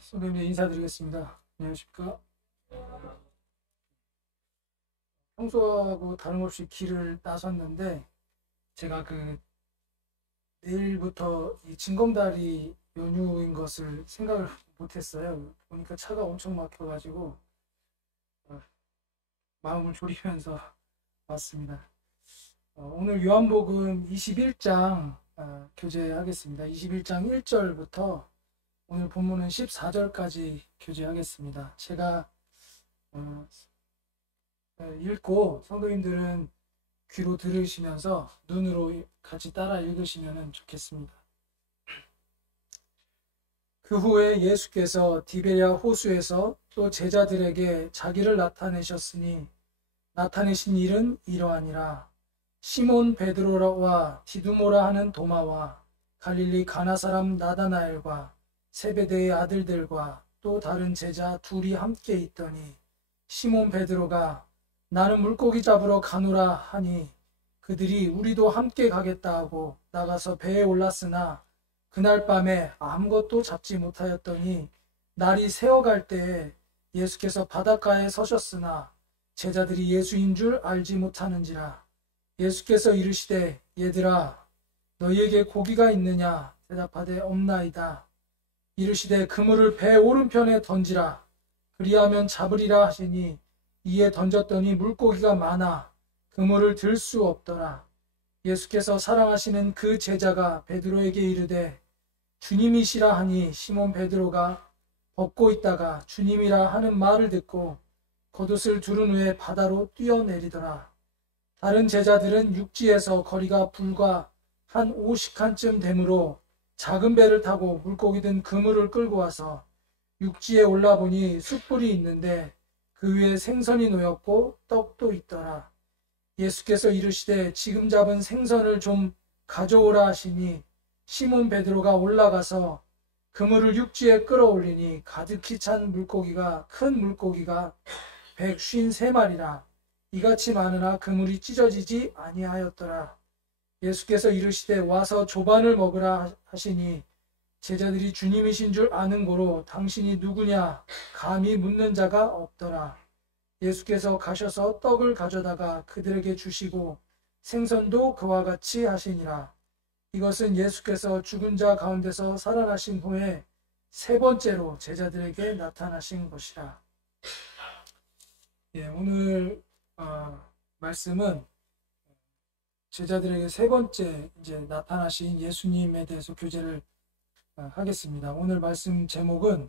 선생님 인사드리겠습니다. 안녕하십니까? 평소하고 다름없이 길을 나섰는데 제가 내일부터 이 징검다리 연휴인 것을 생각을 못했어요. 보니까 차가 엄청 막혀가지고 마음을 졸이면서 왔습니다. 오늘 요한복음 21장 교제하겠습니다. 21장 1절부터 오늘 본문은 14절까지 교제하겠습니다. 제가 읽고 성도님들은 귀로 들으시면서 눈으로 같이 따라 읽으시면 좋겠습니다. 그 후에 예수께서 디베랴 호수에서 또 제자들에게 자기를 나타내신 일은 이러하니라. 시몬 베드로와 디두모라 하는 도마와 갈릴리 가나 사람 나다나엘과 세베대의 아들들과 또 다른 제자 둘이 함께 있더니 시몬 베드로가 나는 물고기 잡으러 가노라 하니 그들이 우리도 함께 가겠다 하고 나가서 배에 올랐으나 그날 밤에 아무것도 잡지 못하였더니 날이 새어갈 때에 예수께서 바닷가에 서셨으나 제자들이 예수인 줄 알지 못하는지라. 예수께서 이르시되 얘들아 너희에게 고기가 있느냐 대답하되 없나이다. 이르시되 그물을 배 오른편에 던지라. 그리하면 잡으리라 하시니 이에 던졌더니 물고기가 많아 그물을 들 수 없더라. 예수께서 사랑하시는 그 제자가 베드로에게 이르되 주님이시라 하니 시몬 베드로가 벗고 있다가 주님이라 하는 말을 듣고 겉옷을 두른 후에 바다로 뛰어내리더라. 다른 제자들은 육지에서 거리가 불과 한 50칸쯤 되므로 작은 배를 타고 물고기 든 그물을 끌고 와서 육지에 올라보니 숯불이 있는데 그 위에 생선이 놓였고 떡도 있더라. 예수께서 이르시되 지금 잡은 생선을 좀 가져오라 하시니 시몬 베드로가 올라가서 그물을 육지에 끌어올리니 가득히 찬 큰 물고기가 153마리라. 이같이 많으나 그물이 찢어지지 아니하였더라. 예수께서 이르시되 와서 조반을 먹으라 하시니 제자들이 주님이신 줄 아는 고로 당신이 누구냐 감히 묻는 자가 없더라. 예수께서 가셔서 떡을 가져다가 그들에게 주시고 생선도 그와 같이 하시니라. 이것은 예수께서 죽은 자 가운데서 살아나신 후에 세 번째로 제자들에게 나타나신 것이라. 오늘 말씀은 제자들에게 세 번째 이제 나타나신 예수님에 대해서 교제를 하겠습니다. 오늘 말씀 제목은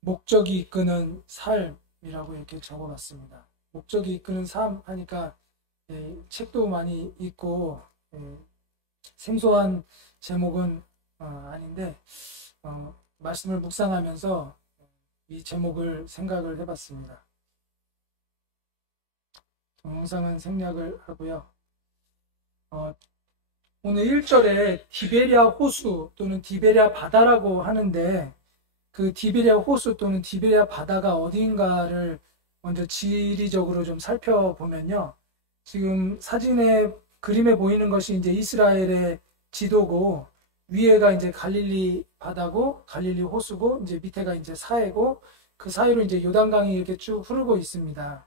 목적이 이끄는 삶이라고 이렇게 적어놨습니다. 목적이 이끄는 삶 하니까 책도 많이 있고 생소한 제목은 아닌데 말씀을 묵상하면서 이 제목을 생각을 해봤습니다. 동영상은 생략을 하고요. 오늘 1절에 디베랴 호수 또는 디베랴 바다라고 하는데 그 디베랴 호수 또는 디베랴 바다가 어디인가를 먼저 지리적으로 좀 살펴보면요. 지금 그림에 보이는 것이 이제 이스라엘의 지도고 위에가 이제 갈릴리 바다고 갈릴리 호수고 이제 밑에가 이제 사해고 그 사이로 이제 요단강이 이렇게 쭉 흐르고 있습니다.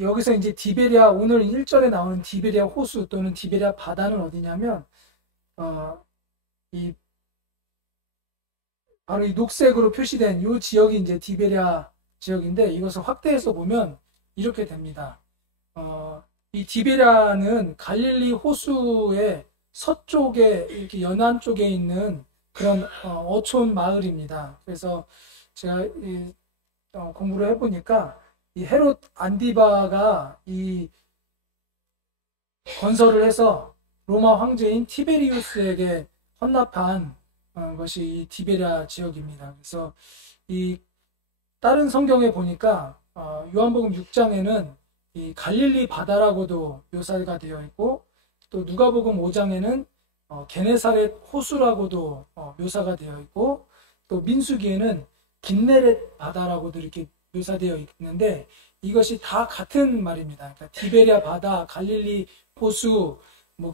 여기서 이제 오늘 1절에 나오는 디베랴 호수 또는 디베랴 바다는 어디냐면, 바로 이 녹색으로 표시된 이 지역이 이제 디베랴 지역인데 이것을 확대해서 보면 이렇게 됩니다. 이 디베랴는 갈릴리 호수의 서쪽에 이렇게 연안 쪽에 있는 그런 어촌 마을입니다. 그래서 제가 공부를 해보니까 이 헤롯 안디바가 이 건설을 해서 로마 황제인 티베리우스에게 헌납한 것이 이 디베랴 지역입니다. 그래서 이 다른 성경에 보니까 요한복음 6장에는 이 갈릴리 바다라고도 묘사가 되어 있고 또 누가복음 5장에는 게네사렛 호수라고도 묘사가 되어 있고 또 민수기에는 긴네렛 바다라고도 이렇게 묘사되어 있는데 이것이 다 같은 말입니다. 그러니까 디베랴 바다, 갈릴리 호수,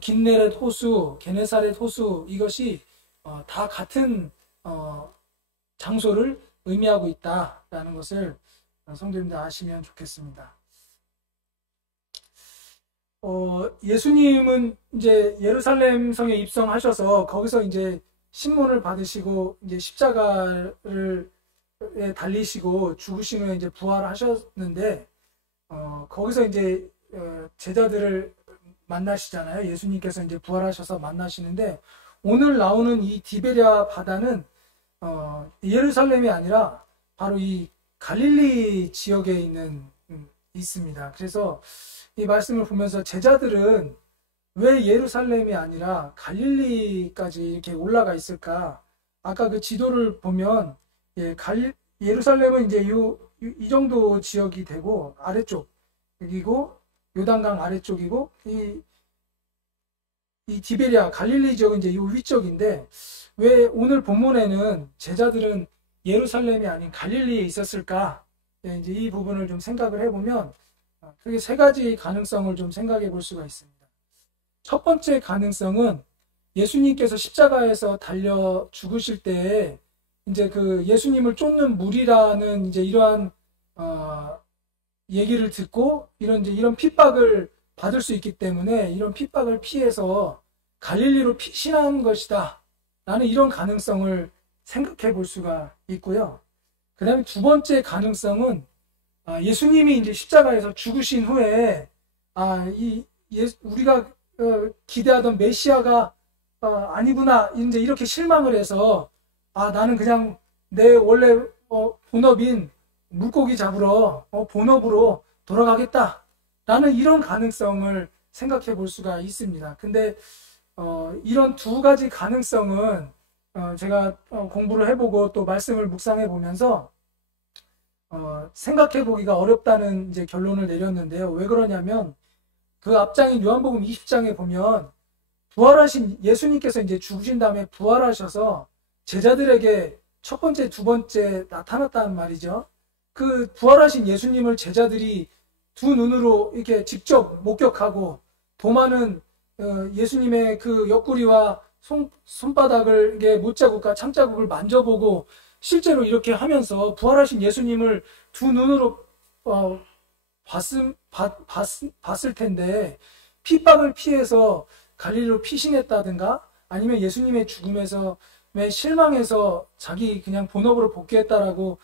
긴네렛 호수, 게네사렛 호수 이것이 다 같은 장소를 의미하고 있다라는 것을 성도님들 아시면 좋겠습니다. 예수님은 이제 예루살렘 성에 입성하셔서 거기서 이제 신문을 받으시고 이제 십자가를 달리시고 죽으신 후에 이제 부활하셨는데 거기서 이제 제자들을 만나시잖아요. 예수님께서 이제 부활하셔서 만나시는데 오늘 나오는 이 디베랴 바다는 예루살렘이 아니라 바로 이 갈릴리 지역에 있습니다. 그래서 이 말씀을 보면서 제자들은 왜 예루살렘이 아니라 갈릴리까지 이렇게 올라가 있을까? 아까 그 지도를 보면 예루살렘은 이제 이 정도 지역이 되고 아래쪽이고 요단강 아래쪽이고 이 디베랴 갈릴리 지역은 이제 이 위쪽인데 왜 오늘 본문에는 제자들은 예루살렘이 아닌 갈릴리에 있었을까? 이제 이 부분을 좀 생각을 해보면 크게 세 가지 가능성을 좀 생각해 볼 수가 있습니다. 첫 번째 가능성은 예수님께서 십자가에서 달려 죽으실 때에 이제 그 예수님을 쫓는 무리라는 이제 이러한 얘기를 듣고 이런 핍박을 받을 수 있기 때문에 이런 핍박을 피해서 갈릴리로 피신한 것이다 라는 이런 가능성을 생각해 볼 수가 있고요. 그 다음에 두 번째 가능성은 예수님이 이제 십자가에서 죽으신 후에 우리가 기대하던 메시아가 아니구나 이제 이렇게 실망을 해서 나는 그냥 내 원래 본업인 물고기 잡으러 본업으로 돌아가겠다 라는 이런 가능성을 생각해 볼 수가 있습니다. 근데 이런 두 가지 가능성은 제가 공부를 해보고 또 말씀을 묵상해 보면서 생각해 보기가 어렵다는 이제 결론을 내렸는데요. 왜 그러냐면 그 앞장인 요한복음 20장에 보면 부활하신 예수님께서 이제 죽으신 다음에 부활하셔서 제자들에게 첫 번째, 두 번째 나타났다는 말이죠. 그 부활하신 예수님을 제자들이 두 눈으로 이렇게 직접 목격하고 도마는 예수님의 그 옆구리와 손바닥을 이게 못자국과 참자국을 만져보고 실제로 이렇게 하면서 부활하신 예수님을 두 눈으로 봤을 텐데 핍박을 피해서 갈릴리로 피신했다든가 아니면 예수님의 죽음에서 실망해서 자기 그냥 본업으로 복귀했다라고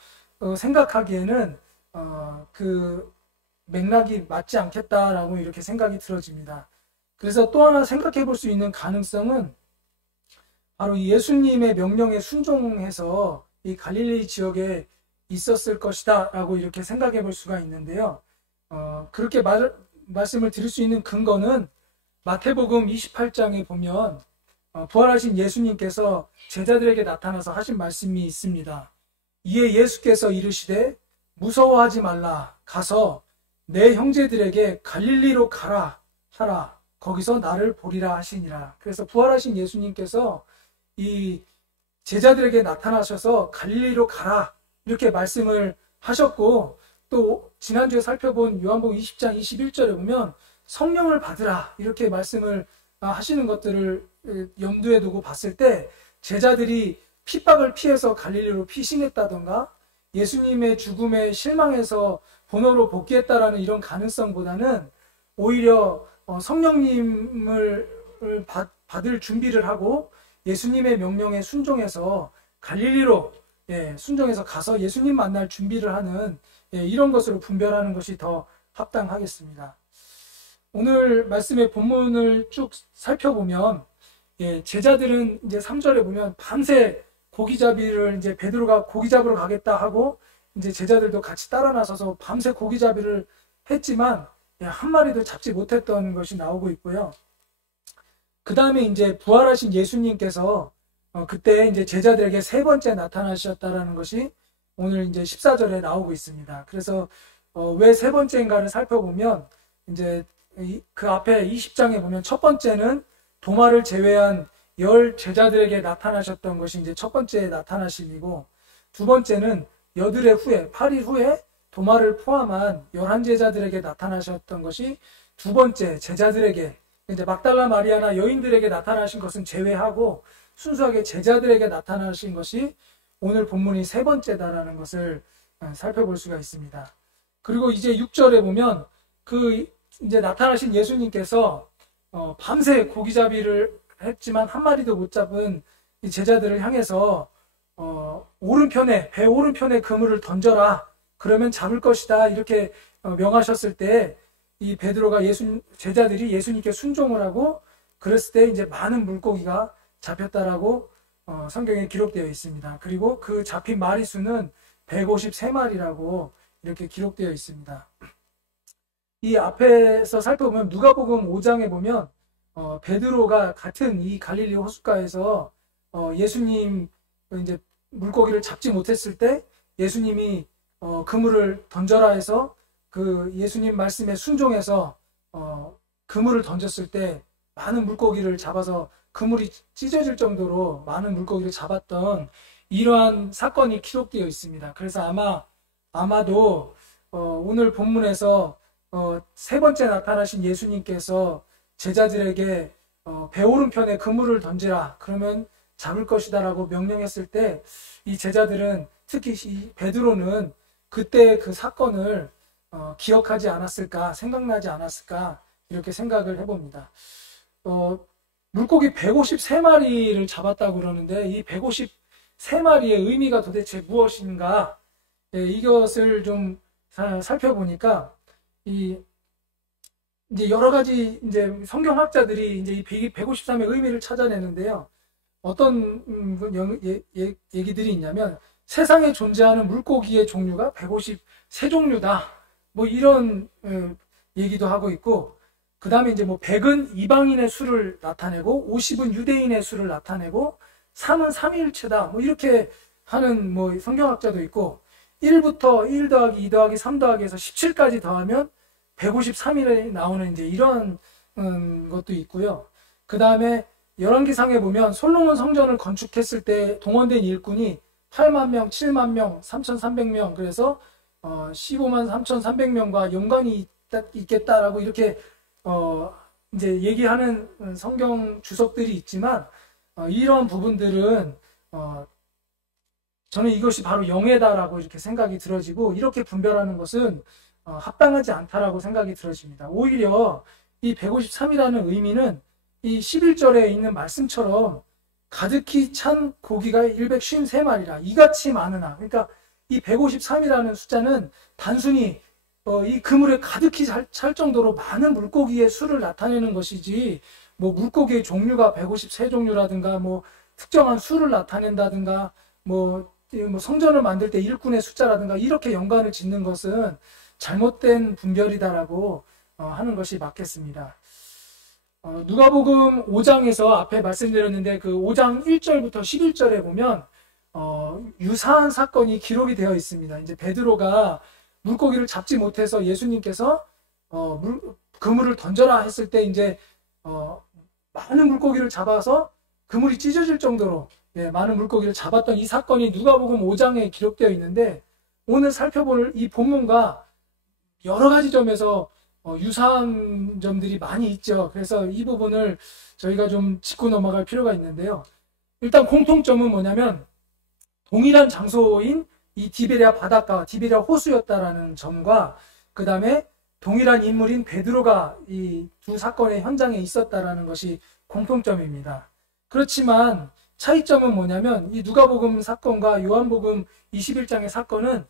생각하기에는 그 맥락이 맞지 않겠다라고 이렇게 생각이 들어집니다. 그래서 또 하나 생각해 볼 수 있는 가능성은 바로 예수님의 명령에 순종해서 이 갈릴리 지역에 있었을 것이다 라고 이렇게 생각해 볼 수가 있는데요. 그렇게 말씀을 드릴 수 있는 근거는 마태복음 28장에 보면 부활하신 예수님께서 제자들에게 나타나서 하신 말씀이 있습니다. 이에 예수께서 이르시되 무서워하지 말라 가서 내 형제들에게 갈릴리로 가라 하라 거기서 나를 보리라 하시니라. 그래서 부활하신 예수님께서 이 제자들에게 나타나셔서 갈릴리로 가라 이렇게 말씀을 하셨고 또 지난주에 살펴본 요한복음 20장 21절에 보면 성령을 받으라 이렇게 말씀을 하시는 것들을 염두에 두고 봤을 때 제자들이 핍박을 피해서 갈릴리로 피신했다던가 예수님의 죽음에 실망해서 본업으로 복귀했다라는 이런 가능성보다는 오히려 성령님을 받을 준비를 하고 예수님의 명령에 순종해서 갈릴리로 순종해서 가서 예수님 만날 준비를 하는 이런 것으로 분별하는 것이 더 합당하겠습니다. 오늘 말씀의 본문을 쭉 살펴보면 제자들은 이제 3절에 보면 밤새 고기잡이를 이제 베드로가 고기 잡으러 가겠다 하고 이제 제자들도 같이 따라 나서서 밤새 고기잡이를 했지만 한 마리도 잡지 못했던 것이 나오고 있고요. 그 다음에 이제 부활하신 예수님께서 그때 이제 제자들에게 세 번째 나타나셨다라는 것이 오늘 이제 14절에 나오고 있습니다. 그래서 왜 세 번째인가를 살펴보면 이제 그 앞에 20장에 보면 첫 번째는 도마를 제외한 10 제자들에게 나타나셨던 것이 이제 첫 번째 나타나심이고 두 번째는 여드레 후에 8일 후에 도마를 포함한 11 제자들에게 나타나셨던 것이 두 번째 제자들에게 이제 막달라 마리아나 여인들에게 나타나신 것은 제외하고 순수하게 제자들에게 나타나신 것이 오늘 본문이 세 번째다라는 것을 살펴볼 수가 있습니다. 그리고 이제 6절에 보면 이제 나타나신 예수님께서 밤새 고기잡이를 했지만 한 마리도 못 잡은 이 제자들을 향해서 배 오른편에 그물을 던져라. 그러면 잡을 것이다. 이렇게 명하셨을 때 이 베드로가 제자들이 예수님께 순종을 하고 그랬을 때 이제 많은 물고기가 잡혔다라고 성경에 기록되어 있습니다. 그리고 그 잡힌 마리수는 153마리라고 이렇게 기록되어 있습니다. 이 앞에서 살펴보면 누가복음 5장에 보면 베드로가 같은 이 갈릴리 호숫가에서 예수님 이제 물고기를 잡지 못했을 때 예수님이 그물을 던져라 해서 그 예수님 말씀에 순종해서 그물을 던졌을 때 많은 물고기를 잡아서 그물이 찢어질 정도로 많은 물고기를 잡았던 이러한 사건이 기록되어 있습니다. 그래서 아마도 오늘 본문에서 세 번째 나타나신 예수님께서 제자들에게 배 오른편에 그물을 던지라 그러면 잡을 것이다 라고 명령했을 때 이 제자들은 특히 이 베드로는 그때 그 사건을 기억하지 않았을까, 생각나지 않았을까 이렇게 생각을 해봅니다. 물고기 153마리를 잡았다고 그러는데 이 153마리의 의미가 도대체 무엇인가, 이것을 좀 살펴보니까 이제 여러 가지 이제 성경학자들이 이제 이 153의 의미를 찾아내는데요. 어떤 얘기들이 있냐면 세상에 존재하는 물고기의 종류가 153종류다. 뭐 이런 얘기도 하고 있고, 그 다음에 이제 뭐 100은 이방인의 수를 나타내고 50은 유대인의 수를 나타내고 3은 삼위일체다. 뭐 이렇게 하는 뭐 성경학자도 있고, 1부터 1 더하기 2 더하기 3 더하기 해서 17까지 더하면 153일에 나오는 이제 이런 것도 있고요. 그 다음에 열왕기상에 보면 솔로몬 성전을 건축했을 때 동원된 일꾼이 8만 명, 7만 명, 3,300명, 그래서 15만 3,300명과 연관이 있겠다라고 이렇게 이제 얘기하는 성경 주석들이 있지만, 이런 부분들은 저는 이것이 바로 영예다라고 이렇게 생각이 들어지고, 이렇게 분별하는 것은 합당하지 않다라고 생각이 들어집니다. 오히려 이 153이라는 의미는 이 11절에 있는 말씀처럼 가득히 찬 고기가 153마리라 이같이 많으나, 그러니까 이 153이라는 숫자는 단순히 이 그물에 가득히 찰 정도로 많은 물고기의 수를 나타내는 것이지, 뭐 물고기의 종류가 153종류라든가 뭐 특정한 수를 나타낸다든가 뭐 성전을 만들 때 일꾼의 숫자라든가 이렇게 연관을 짓는 것은 잘못된 분별이다라고 하는 것이 맞겠습니다. 누가복음 5장에서 앞에 말씀드렸는데 그 5장 1절부터 11절에 보면 유사한 사건이 기록이 되어 있습니다. 이제 베드로가 물고기를 잡지 못해서 예수님께서 그물을 던져라 했을 때 이제 많은 물고기를 잡아서 그물이 찢어질 정도로 많은 물고기를 잡았던 이 사건이 누가복음 5장에 기록되어 있는데, 오늘 살펴볼 이 본문과 여러 가지 점에서 유사한 점들이 많이 있죠. 그래서 이 부분을 저희가 좀 짚고 넘어갈 필요가 있는데요. 일단 공통점은 뭐냐면 동일한 장소인 이 디베랴 바닷가, 디베랴 호수였다라는 점과, 그 다음에 동일한 인물인 베드로가 이 두 사건의 현장에 있었다라는 것이 공통점입니다. 그렇지만 차이점은 뭐냐면 이 누가복음 사건과 요한복음 21장의 사건은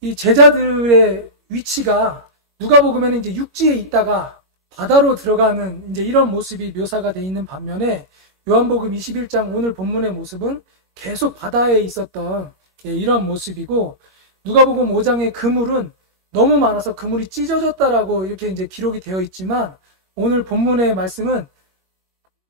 이 제자들의 위치가 누가복음에는 이제 육지에 있다가 바다로 들어가는 이제 이런 모습이 묘사가 되어 있는 반면에, 요한복음 21장 오늘 본문의 모습은 계속 바다에 있었던 이런 모습이고, 누가복음 5장의 그물은 너무 많아서 그물이 찢어졌다라고 이렇게 이제 기록이 되어 있지만, 오늘 본문의 말씀은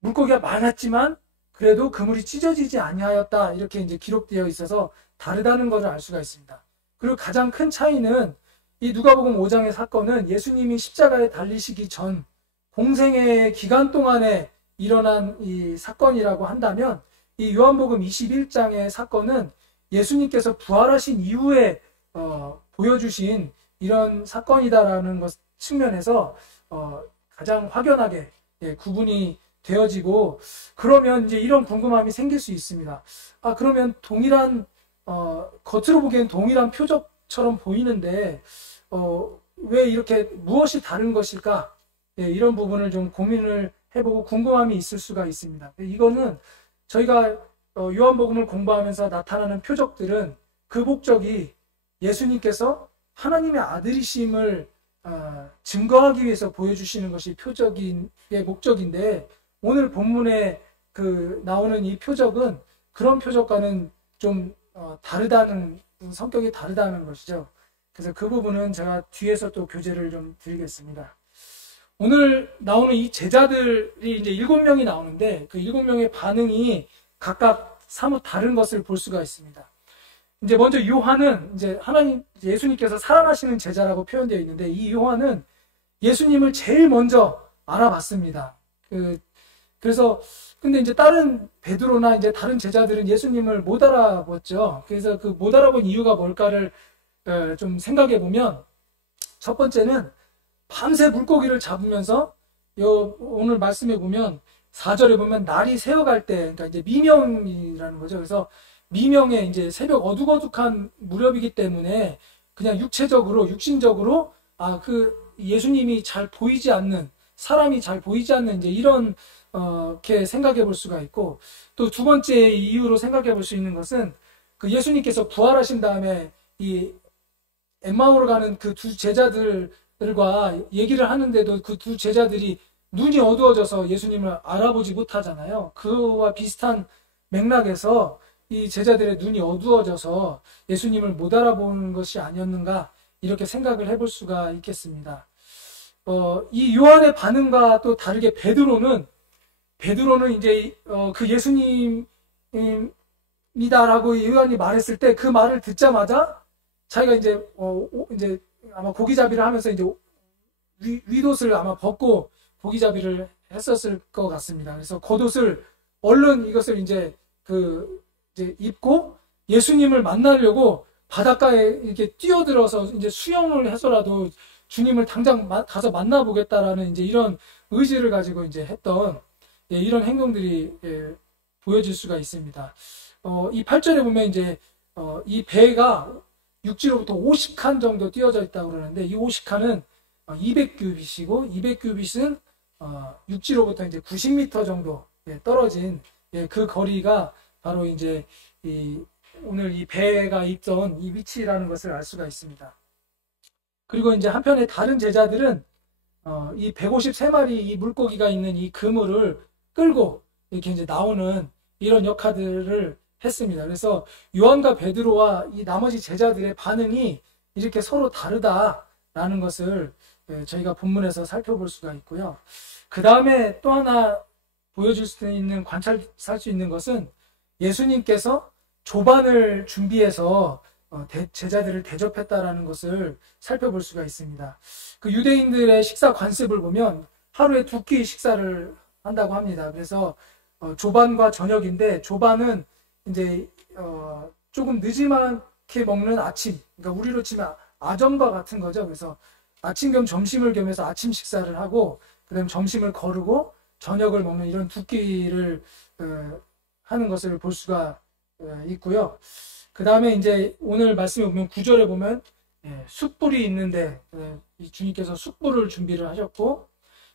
물고기가 많았지만 그래도 그물이 찢어지지 아니하였다 이렇게 이제 기록되어 있어서 다르다는 것을 알 수가 있습니다. 그리고 가장 큰 차이는 이 누가복음 5장의 사건은 예수님이 십자가에 달리시기 전 공생의 기간 동안에 일어난 이 사건이라고 한다면, 이 요한복음 21장의 사건은 예수님께서 부활하신 이후에 보여주신 이런 사건이다라는 것 측면에서 가장 확연하게 구분이 되어지고, 그러면 이제 이런 궁금함이 생길 수 있습니다. 그러면 동일한 겉으로 보기엔 동일한 표적처럼 보이는데 왜 이렇게 무엇이 다른 것일까? 예, 이런 부분을 좀 고민을 해보고 궁금함이 있을 수가 있습니다. 이거는 저희가 요한복음을 공부하면서 나타나는 표적들은 그 목적이 예수님께서 하나님의 아들이심을 증거하기 위해서 보여주시는 것이 표적의 목적인데, 오늘 본문에 나오는 이 표적은 그런 표적과는 좀 다르다는, 성격이 다르다는 것이죠. 그래서 그 부분은 제가 뒤에서 또 교제를 좀 드리겠습니다. 오늘 나오는 이 제자들이 이제 7명이 나오는데, 그 7명의 반응이 각각 사뭇 다른 것을 볼 수가 있습니다. 이제 먼저 요한은 이제 예수님께서 사랑하시는 제자라고 표현되어 있는데, 이 요한은 예수님을 제일 먼저 알아봤습니다. 그래서 근데 이제 다른 베드로나 이제 다른 제자들은 예수님을 못 알아봤죠. 그래서 그 못 알아본 이유가 뭘까를 좀 생각해 보면, 첫 번째는 밤새 물고기를 잡으면서 오늘 말씀해 보면 4절에 보면 날이 새어갈 때, 그러니까 이제 미명이라는 거죠. 그래서 미명에 이제 새벽 어둑어둑한 무렵이기 때문에 그냥 육신적으로 예수님이 잘 보이지 않는, 사람이 잘 보이지 않는 이제 이런 이렇게 생각해 볼 수가 있고, 또 두 번째 이유로 생각해 볼 수 있는 것은 그 예수님께서 부활하신 다음에 이 엠마오로 가는 그 두 제자들과 얘기를 하는데도 그 두 제자들이 눈이 어두워져서 예수님을 알아보지 못하잖아요. 그와 비슷한 맥락에서 이 제자들의 눈이 어두워져서 예수님을 못 알아보는 것이 아니었는가, 이렇게 생각을 해볼 수가 있겠습니다. 이 요한의 반응과 또 다르게 베드로는 이제 그 예수님이다라고 요한이 말했을 때 그 말을 듣자마자 자기가 이제 아마 고기잡이를 하면서 이제 윗옷을 아마 벗고 고기잡이를 했었을 것 같습니다. 그래서 겉옷을 얼른 이것을 이제 입고 예수님을 만나려고 바닷가에 이렇게 뛰어들어서 이제 수영을 해서라도 주님을 당장 가서 만나보겠다라는 이제 이런 의지를 가지고 이제 했던 이런 행동들이 보여질 수가 있습니다. 이 8절에 보면 이제 이 배가 육지로부터 50칸 정도 띄어져 있다고 그러는데, 이 50칸은 200규빗이고 200규빗은 육지로부터 이제 90m 정도 떨어진 그 거리가 바로 이제 오늘 이 배가 있던 이 위치라는 것을 알 수가 있습니다. 그리고 이제 한편에 다른 제자들은 이 153마리 이 물고기가 있는 이 그물을 끌고 이렇게 이제 나오는 이런 역할들을 했습니다. 그래서 요한과 베드로와 이 나머지 제자들의 반응이 이렇게 서로 다르다라는 것을 저희가 본문에서 살펴볼 수가 있고요. 그 다음에 또 하나 보여줄 수 있는, 관찰할 수 있는 것은 예수님께서 조반을 준비해서 제자들을 대접했다라는 것을 살펴볼 수가 있습니다. 그 유대인들의 식사 관습을 보면 하루에 2끼 식사를 한다고 합니다. 그래서 조반과 저녁인데, 조반은 이제 조금 늦지막히 먹는 아침, 그러니까 우리로 치면 아점과 같은 거죠. 그래서 아침 겸 점심을 겸해서 아침 식사를 하고, 그다음 점심을 거르고 저녁을 먹는 이런 2끼를 하는 것을 볼 수가 있고요. 그 다음에 이제 오늘 말씀에 보면 9절에 보면 숯불이 있는데 이 주님께서 숯불을 준비를 하셨고,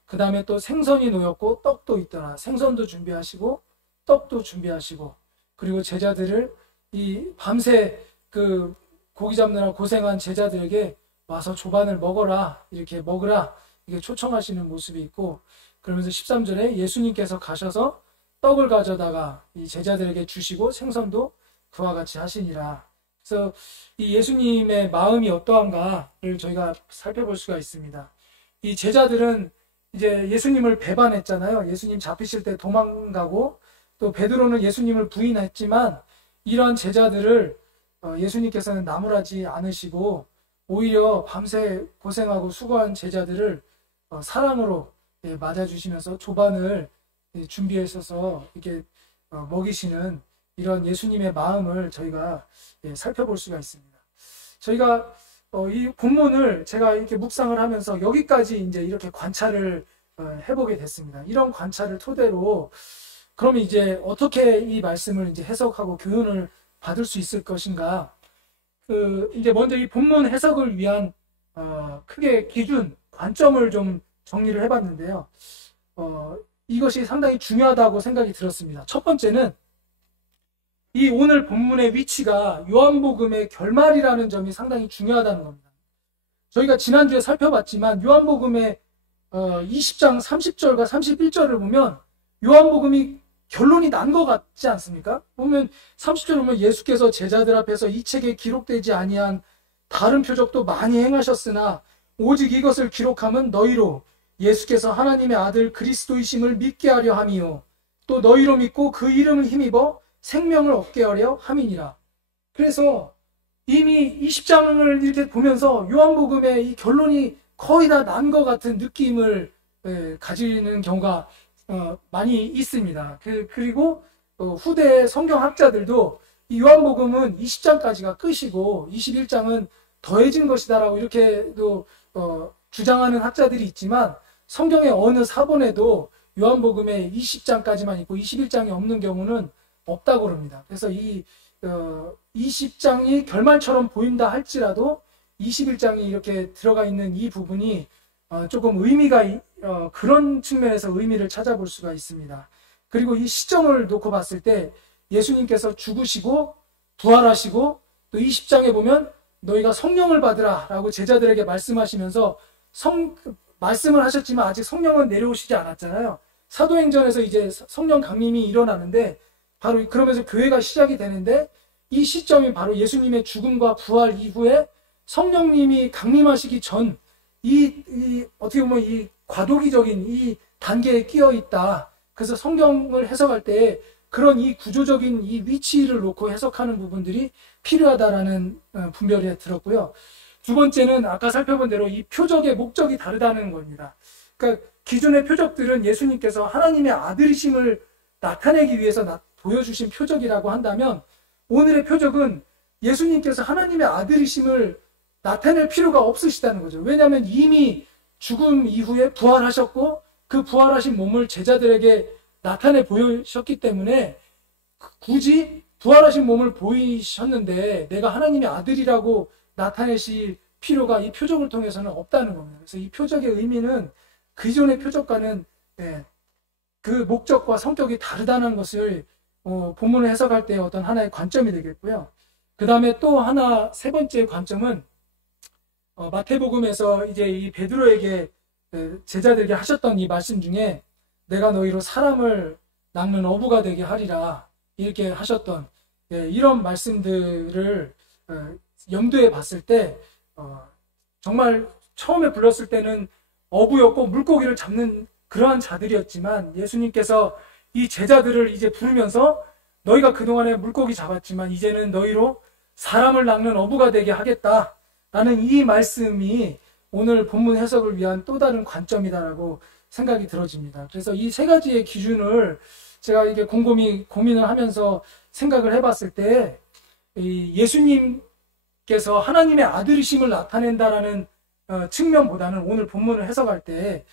그 다음에 또 생선이 놓였고 떡도 있더라. 생선도 준비하시고 떡도 준비하시고, 그리고 제자들을 이 밤새 그 고기 잡느라 고생한 제자들에게 와서 조반을 먹어라, 이렇게 먹으라, 이게 초청하시는 모습이 있고, 그러면서 13절에 예수님께서 가셔서 떡을 가져다가 이 제자들에게 주시고 생선도 그와 같이 하시니라. 그래서 이 예수님의 마음이 어떠한가를 저희가 살펴볼 수가 있습니다. 이 제자들은 이제 예수님을 배반했잖아요. 예수님 잡히실 때 도망가고, 또 베드로는 예수님을 부인했지만 이러한 제자들을 예수님께서는 나무라지 않으시고 오히려 밤새 고생하고 수고한 제자들을 사랑으로 맞아주시면서 조반을 준비하셔서 이렇게 먹이시는 이런 예수님의 마음을 저희가 살펴볼 수가 있습니다. 저희가 이 본문을 제가 이렇게 묵상을 하면서 여기까지 이제 이렇게 관찰을 해보게 됐습니다. 이런 관찰을 토대로 그러면 이제 어떻게 이 말씀을 이제 해석하고 교훈을 받을 수 있을 것인가? 이제 먼저 이 본문 해석을 위한 크게 기준, 관점을 좀 정리를 해봤는데요. 이것이 상당히 중요하다고 생각이 들었습니다. 첫 번째는 이 오늘 본문의 위치가 요한복음의 결말이라는 점이 상당히 중요하다는 겁니다. 저희가 지난주에 살펴봤지만 요한복음의 20장 30절과 31절을 보면 요한복음이 결론이 난 것 같지 않습니까? 보면 30절 보면 예수께서 제자들 앞에서 이 책에 기록되지 아니한 다른 표적도 많이 행하셨으나 오직 이것을 기록함은 너희로 예수께서 하나님의 아들 그리스도이심을 믿게 하려 함이요 또 너희로 믿고 그 이름을 힘입어 생명을 얻게 하려 함이니라. 그래서 이미 20장을 이렇게 보면서 요한복음의 이 결론이 거의 다 난 것 같은 느낌을 가지는 경우가 많이 있습니다. 그리고 후대 성경학자들도 이 요한복음은 20장까지가 끝이고 21장은 더해진 것이다라고 이렇게도 주장하는 학자들이 있지만 성경의 어느 사본에도 요한복음의 20장까지만 있고 21장이 없는 경우는 없다고 그럽니다. 그래서 이 20장이 결말처럼 보인다 할지라도 21장이 이렇게 들어가 있는 이 부분이 조금 의미가 그런 측면에서 의미를 찾아볼 수가 있습니다. 그리고 이 시점을 놓고 봤을 때 예수님께서 죽으시고 부활하시고 또 20장에 보면 너희가 성령을 받으라 라고 제자들에게 말씀하시면서 말씀을 하셨지만 아직 성령은 내려오시지 않았잖아요. 사도행전에서 이제 성령 강림이 일어나는데 바로 그러면서 교회가 시작이 되는데 이 시점이 바로 예수님의 죽음과 부활 이후에 성령님이 강림하시기 전 어떻게 보면 이 과도기적인 이 단계에 끼어 있다. 그래서 성경을 해석할 때 그런 이 구조적인 이 위치를 놓고 해석하는 부분들이 필요하다라는 분별이 들었고요. 두 번째는 아까 살펴본 대로 이 표적의 목적이 다르다는 겁니다. 그러니까 기존의 표적들은 예수님께서 하나님의 아들이심을 나타내기 위해서 보여주신 표적이라고 한다면 오늘의 표적은 예수님께서 하나님의 아들이심을 나타낼 필요가 없으시다는 거죠. 왜냐하면 이미 죽음 이후에 부활하셨고 그 부활하신 몸을 제자들에게 나타내 보이셨기 때문에 굳이 부활하신 몸을 보이셨는데 내가 하나님의 아들이라고 나타내실 필요가 이 표적을 통해서는 없다는 겁니다. 그래서 이 표적의 의미는 기존의 표적과는 그 목적과 성격이 다르다는 것을 본문을 해석할 때 어떤 하나의 관점이 되겠고요. 그 다음에 또 하나 세 번째 관점은 마태복음에서 이제 이 베드로에게 제자들에게 하셨던 이 말씀 중에 내가 너희로 사람을 낚는 어부가 되게 하리라 이렇게 하셨던 이런 말씀들을 염두에 봤을 때 정말 처음에 불렀을 때는 어부였고 물고기를 잡는 그러한 자들이었지만 예수님께서 이 제자들을 이제 부르면서 너희가 그동안에 물고기 잡았지만 이제는 너희로 사람을 낚는 어부가 되게 하겠다라는 이 말씀이 오늘 본문 해석을 위한 또 다른 관점이다라고 생각이 들어집니다. 그래서 이 세 가지의 기준을 제가 이게 곰곰이 고민을 하면서 생각을 해봤을 때 이 예수님께서 하나님의 아들이심을 나타낸다라는 측면보다는 오늘 본문을 해석할 때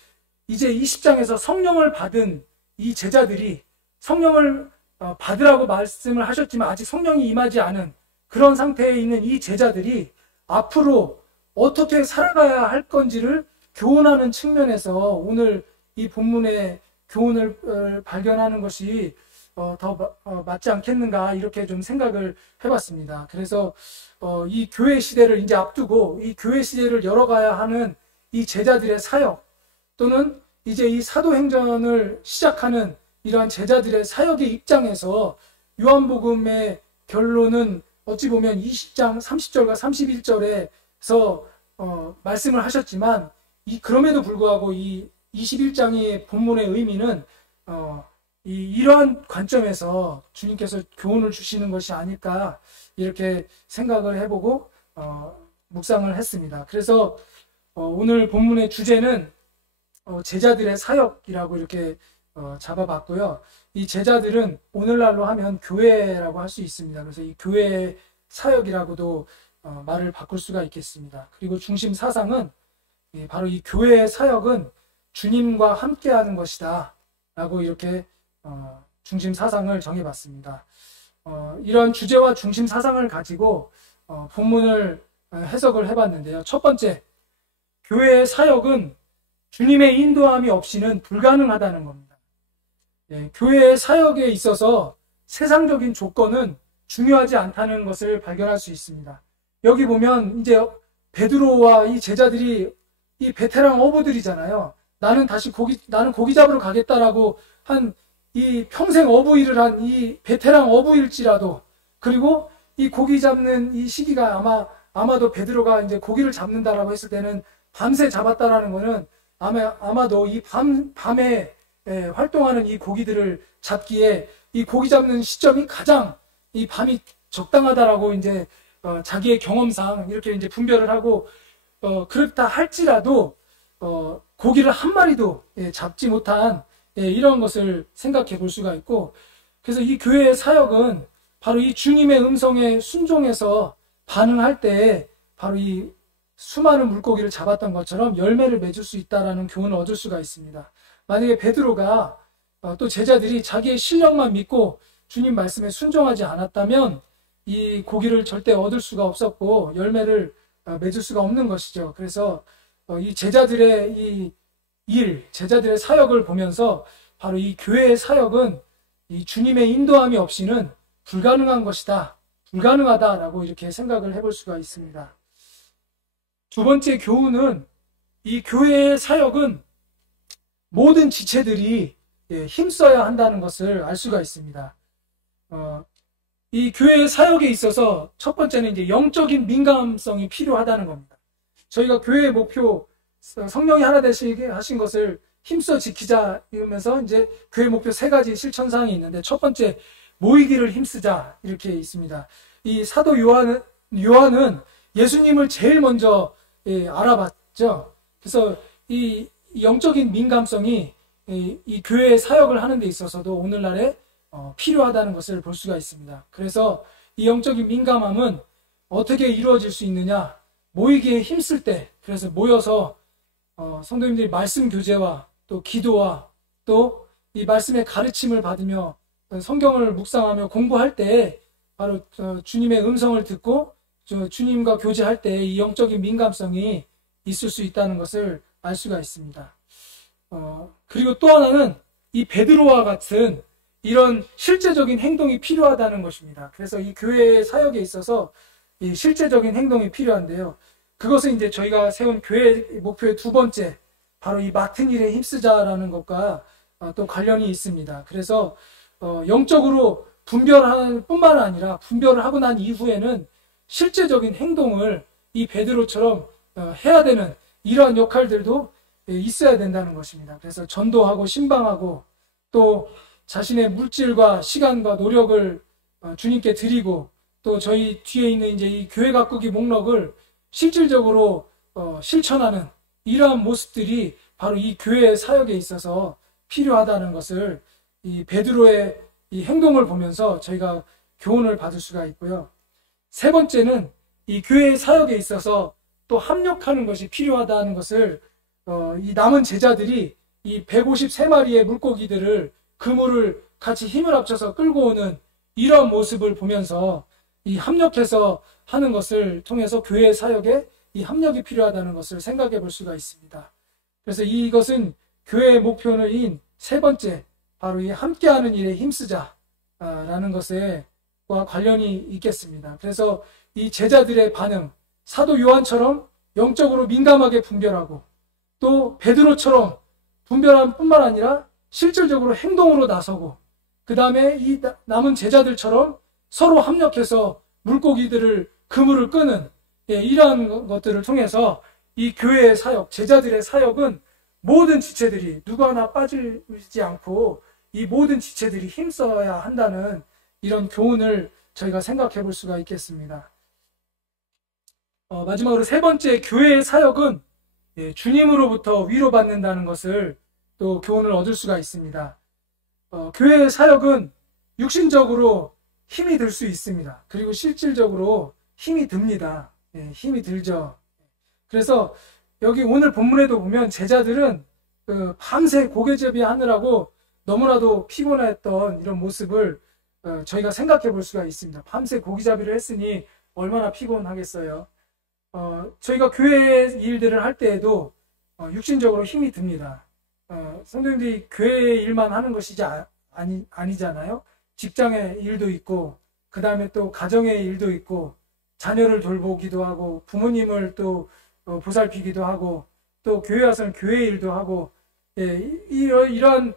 이제 20장에서 성령을 받은 이 제자들이 성령을 받으라고 말씀을 하셨지만 아직 성령이 임하지 않은 그런 상태에 있는 이 제자들이 앞으로 어떻게 살아가야 할 건지를 교훈하는 측면에서 오늘 이 본문의 교훈을 발견하는 것이 더 맞지 않겠는가 이렇게 좀 생각을 해봤습니다. 그래서 이 교회 시대를 이제 앞두고 이 교회 시대를 열어가야 하는 이 제자들의 사역 또는 이제 이 사도행전을 시작하는 이러한 제자들의 사역의 입장에서 요한복음의 결론은 어찌 보면 20장 30절과 31절에서 말씀을 하셨지만 그럼에도 불구하고 이 21장의 본문의 의미는 이러한 관점에서 주님께서 교훈을 주시는 것이 아닐까 이렇게 생각을 해보고 묵상을 했습니다. 그래서 오늘 본문의 주제는 제자들의 사역이라고 이렇게 잡아봤고요. 이 제자들은 오늘날로 하면 교회라고 할 수 있습니다. 그래서 이 교회의 사역이라고도 말을 바꿀 수가 있겠습니다. 그리고 중심 사상은 바로 이 교회의 사역은 주님과 함께하는 것이다 라고 이렇게 중심 사상을 정해봤습니다. 이러한 주제와 중심 사상을 가지고 본문을 해석을 해봤는데요. 첫 번째, 교회의 사역은 주님의 인도함이 없이는 불가능하다는 겁니다. 교회의 사역에 있어서 세상적인 조건은 중요하지 않다는 것을 발견할 수 있습니다. 여기 보면 이제 베드로와 이 제자들이 이 베테랑 어부들이잖아요. 나는 고기 잡으러 가겠다라고 한 이 평생 어부일을 한 이 베테랑 어부일지라도, 그리고 이 고기 잡는 이 시기가 아마도 베드로가 이제 고기를 잡는다라고 했을 때는 밤새 잡았다라는 거는 아마도 이 밤에 활동하는 이 고기들을 잡기에 이 고기 잡는 시점이 가장 이 밤이 적당하다라고 이제 자기의 경험상 이렇게 이제 분별을 하고 그렇다 할지라도 고기를 한 마리도 잡지 못한 이런 것을 생각해 볼 수가 있고, 그래서 이 교회의 사역은 바로 이 주님의 음성에 순종해서 반응할 때 바로 이 수많은 물고기를 잡았던 것처럼 열매를 맺을 수 있다라는 교훈을 얻을 수가 있습니다. 만약에 베드로가 또 제자들이 자기의 실력만 믿고 주님 말씀에 순종하지 않았다면 이 고기를 절대 얻을 수가 없었고 열매를 맺을 수가 없는 것이죠. 그래서 이 제자들의 제자들의 사역을 보면서 바로 이 교회의 사역은 이 주님의 인도함이 없이는 불가능한 것이다, 불가능하다라고 이렇게 생각을 해볼 수가 있습니다. 두 번째 교훈은 이 교회의 사역은 모든 지체들이 힘써야 한다는 것을 알 수가 있습니다. 이 교회의 사역에 있어서 첫 번째는 이제 영적인 민감성이 필요하다는 겁니다. 저희가 교회의 목표, 성령이 하나 되시게 하신 것을 힘써 지키자 이러면서 이제 교회 목표 3가지 실천사항이 있는데, 첫 번째, 모이기를 힘쓰자 이렇게 있습니다. 이 사도 요한은 예수님을 제일 먼저 알아봤죠. 그래서 이 영적인 민감성이 이 교회의 사역을 하는 데 있어서도 오늘날에 필요하다는 것을 볼 수가 있습니다. 그래서 이 영적인 민감함은 어떻게 이루어질 수 있느냐, 모이기에 힘쓸 때, 그래서 모여서 성도님들이 말씀 교제와 또 기도와 또 이 말씀의 가르침을 받으며 성경을 묵상하며 공부할 때 바로 주님의 음성을 듣고 주님과 교제할 때 이 영적인 민감성이 있을 수 있다는 것을 알 수가 있습니다. 그리고 또 하나는 이 베드로와 같은 이런 실제적인 행동이 필요하다는 것입니다. 그래서 이 교회의 사역에 있어서 이 실제적인 행동이 필요한데요. 그것은 이제 저희가 세운 교회 목표의 두 번째, 바로 이 맡은 일에 힘쓰자라는 것과 또 관련이 있습니다. 그래서 영적으로 분별할 뿐만 아니라 분별을 하고 난 이후에는 실제적인 행동을 이 베드로처럼 해야 되는 이러한 역할들도 있어야 된다는 것입니다. 그래서 전도하고 신방하고 또 자신의 물질과 시간과 노력을 주님께 드리고, 또 저희 뒤에 있는 이제 이 교회 가꾸기 목록을 실질적으로 실천하는 이러한 모습들이 바로 이 교회의 사역에 있어서 필요하다는 것을 이 베드로의 이 행동을 보면서 저희가 교훈을 받을 수가 있고요. 세 번째는 이 교회의 사역에 있어서 또 합력하는 것이 필요하다는 것을 이 남은 제자들이 이 153마리의 물고기들을 그물을 같이 힘을 합쳐서 끌고 오는 이러한 모습을 보면서 이 합력해서 하는 것을 통해서 교회의 사역에 이 합력이 필요하다는 것을 생각해 볼 수가 있습니다. 그래서 이것은 교회의 목표인 세 번째, 바로 이 함께하는 일에 힘쓰자라는 것과 관련이 있겠습니다. 그래서 이 제자들의 반응, 사도 요한처럼 영적으로 민감하게 분별하고 또 베드로처럼 분별함 뿐만 아니라 실질적으로 행동으로 나서고, 그 다음에 이 남은 제자들처럼 서로 합력해서 물고기들을 그물을 끄는 이러한 것들을 통해서 이 교회의 사역, 제자들의 사역은 모든 지체들이 누구 하나 빠지지 않고 이 모든 지체들이 힘써야 한다는 이런 교훈을 저희가 생각해 볼 수가 있겠습니다. 마지막으로 세 번째, 교회의 사역은 주님으로부터 위로받는다는 것을 또 교훈을 얻을 수가 있습니다. 교회의 사역은 육신적으로 힘이 들 수 있습니다. 그리고 실질적으로 힘이 듭니다. 힘이 들죠. 그래서 여기 오늘 본문에도 보면 제자들은 밤새 고개제비 하느라고 너무나도 피곤했던 이런 모습을 저희가 생각해 볼 수가 있습니다. 밤새 고기잡이를 했으니 얼마나 피곤하겠어요. 저희가 교회 일들을 할 때에도 육신적으로 힘이 듭니다. 성도님들이 교회 일만 하는 것이지 아니잖아요. 직장의 일도 있고, 그 다음에 또 가정의 일도 있고, 자녀를 돌보기도 하고, 부모님을 또 보살피기도 하고, 또 교회 와서는 교회 일도 하고, 이런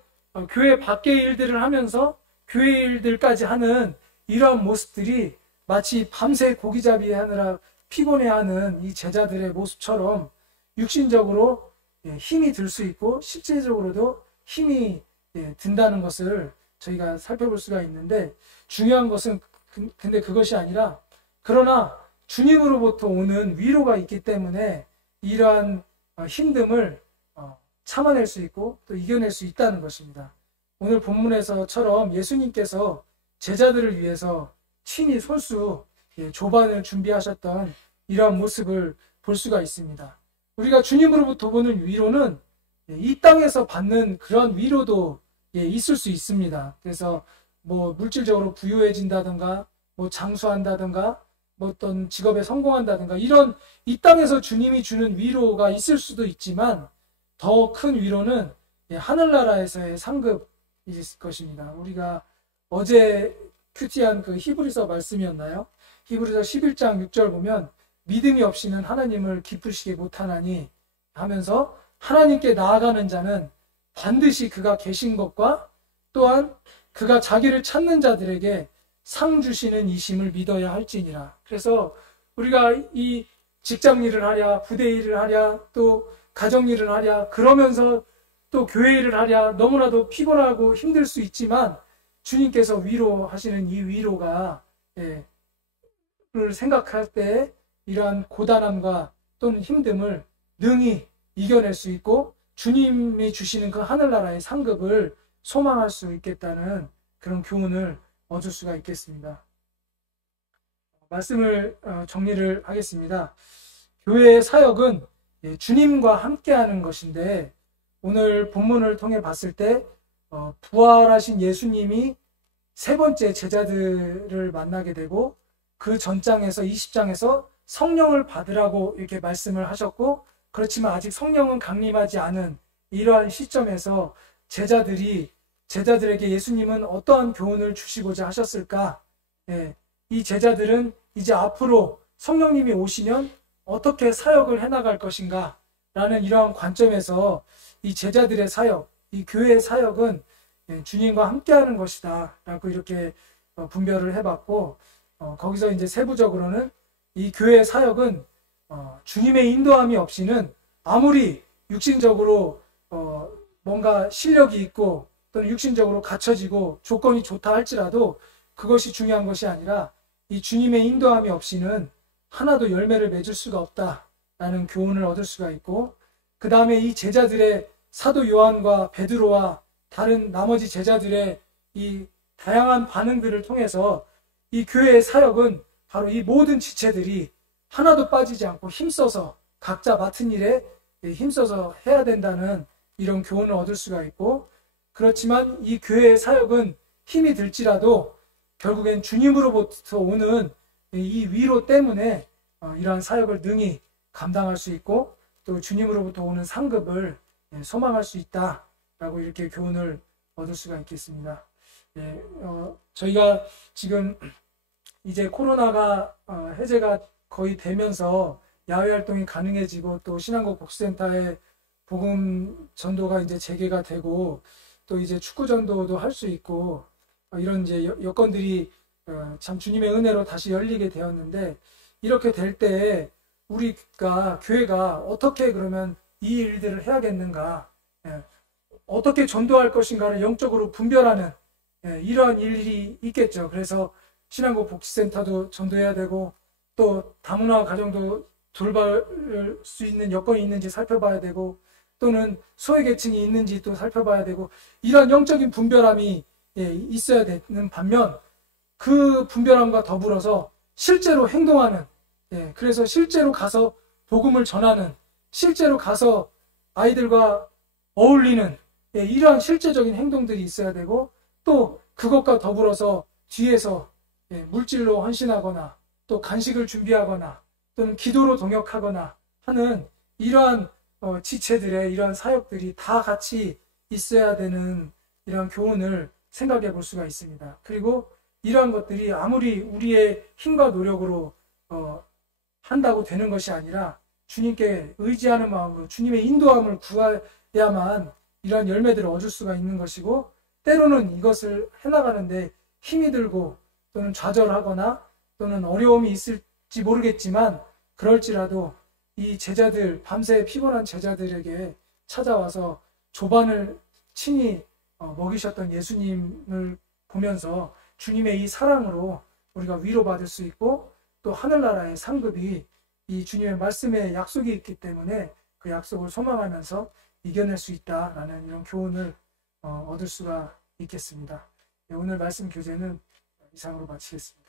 교회 밖의 일들을 하면서 교회 일들까지 하는 이러한 모습들이 마치 밤새 고기잡이 하느라 피곤해하는 이 제자들의 모습처럼 육신적으로 힘이 들 수 있고 실제적으로도 힘이 든다는 것을 저희가 살펴볼 수가 있는데, 중요한 것은 근데 그것이 아니라, 그러나 주님으로부터 오는 위로가 있기 때문에 이러한 힘듦을 참아낼 수 있고 또 이겨낼 수 있다는 것입니다. 오늘 본문에서처럼 예수님께서 제자들을 위해서 친히 솔수 조반을 준비하셨던 이러한 모습을 볼 수가 있습니다. 우리가 주님으로부터 보는 위로는 이 땅에서 받는 그런 위로도 있을 수 있습니다. 그래서 뭐 물질적으로 부유해진다든가, 뭐 장수한다든가, 뭐 어떤 직업에 성공한다든가, 이런 이 땅에서 주님이 주는 위로가 있을 수도 있지만, 더 큰 위로는 하늘나라에서의 상급일 것입니다. 우리가 어제 큐티한 그 히브리서 말씀이었나요? 히브리서 11장 6절 보면, 믿음이 없이는 하나님을 기쁘시게 못하나니 하면서, 하나님께 나아가는 자는 반드시 그가 계신 것과 또한 그가 자기를 찾는 자들에게 상 주시는 이심을 믿어야 할지니라. 그래서 우리가 이 직장 일을 하랴, 부대 일을 하랴, 또 가정 일을 하랴, 그러면서 또 교회 일을 하랴, 너무나도 피곤하고 힘들 수 있지만 주님께서 위로하시는 이 위로가 를 생각할 때 이러한 고단함과 또는 힘듦을 능히 이겨낼 수 있고 주님이 주시는 그 하늘나라의 상급을 소망할 수 있겠다는 그런 교훈을 얻을 수가 있겠습니다. 말씀을 정리를 하겠습니다. 교회의 사역은 주님과 함께하는 것인데, 오늘 본문을 통해 봤을 때 부활하신 예수님이 세 번째 제자들을 만나게 되고, 그 전장에서 20장에서 성령을 받으라고 이렇게 말씀을 하셨고, 그렇지만 아직 성령은 강림하지 않은 이러한 시점에서 제자들에게 예수님은 어떠한 교훈을 주시고자 하셨을까? 이 제자들은 이제 앞으로 성령님이 오시면 어떻게 사역을 해나갈 것인가? 라는 이러한 관점에서 이 제자들의 사역, 이 교회의 사역은 주님과 함께하는 것이다 라고 이렇게 분별을 해봤고, 거기서 이제 세부적으로는 이 교회의 사역은 주님의 인도함이 없이는 아무리 육신적으로 뭔가 실력이 있고 또는 육신적으로 갖춰지고 조건이 좋다 할지라도 그것이 중요한 것이 아니라, 이 주님의 인도함이 없이는 하나도 열매를 맺을 수가 없다라는 교훈을 얻을 수가 있고, 그 다음에 이 제자들의 사도 요한과 베드로와 다른 나머지 제자들의 이 다양한 반응들을 통해서 이 교회의 사역은 바로 이 모든 지체들이 하나도 빠지지 않고 힘써서 각자 맡은 일에 힘써서 해야 된다는 이런 교훈을 얻을 수가 있고, 그렇지만 이 교회의 사역은 힘이 들지라도 결국엔 주님으로부터 오는 이 위로 때문에 이러한 사역을 능히 감당할 수 있고 또 주님으로부터 오는 상급을 소망할 수 있다라고 이렇게 교훈을 얻을 수가 있겠습니다. 저희가 지금 이제 코로나가 해제가 거의 되면서 야외 활동이 가능해지고 또 신앙국 복수센터의 복음 전도가 이제 재개가 되고 또 이제 축구 전도도 할 수 있고 이런 이제 여건들이 참 주님의 은혜로 다시 열리게 되었는데, 이렇게 될 때 우리가 교회가 어떻게 그러면 이 일들을 해야겠는가, 어떻게 전도할 것인가를 영적으로 분별하는 이러한 일이 있겠죠. 그래서 신앙국 복지센터도 전도해야 되고 또 다문화 가정도 돌볼 수 있는 여건이 있는지 살펴봐야 되고 또는 소외계층이 있는지 또 살펴봐야 되고, 이러한 영적인 분별함이 있어야 되는 반면 그 분별함과 더불어서 실제로 행동하는, 그래서 실제로 가서 복음을 전하는, 실제로 가서 아이들과 어울리는 이러한 실제적인 행동들이 있어야 되고, 또 그것과 더불어서 뒤에서 물질로 헌신하거나 또 간식을 준비하거나 또는 기도로 동역하거나 하는 이러한 지체들의 이러한 사역들이 다 같이 있어야 되는 이러한 교훈을 생각해 볼 수가 있습니다. 그리고 이러한 것들이 아무리 우리의 힘과 노력으로 한다고 되는 것이 아니라 주님께 의지하는 마음으로 주님의 인도함을 구해야만 이러한 열매들을 얻을 수가 있는 것이고, 때로는 이것을 해나가는데 힘이 들고 또는 좌절하거나 또는 어려움이 있을지 모르겠지만, 그럴지라도 이 제자들, 밤새 피곤한 제자들에게 찾아와서 조반을 친히 먹이셨던 예수님을 보면서 주님의 이 사랑으로 우리가 위로받을 수 있고, 또 하늘나라의 상급이 이 주님의 말씀에 약속이 있기 때문에 그 약속을 소망하면서 이겨낼 수 있다라는 이런 교훈을 얻을 수가 있겠습니다. 오늘 말씀 교재는 이상으로 마치겠습니다.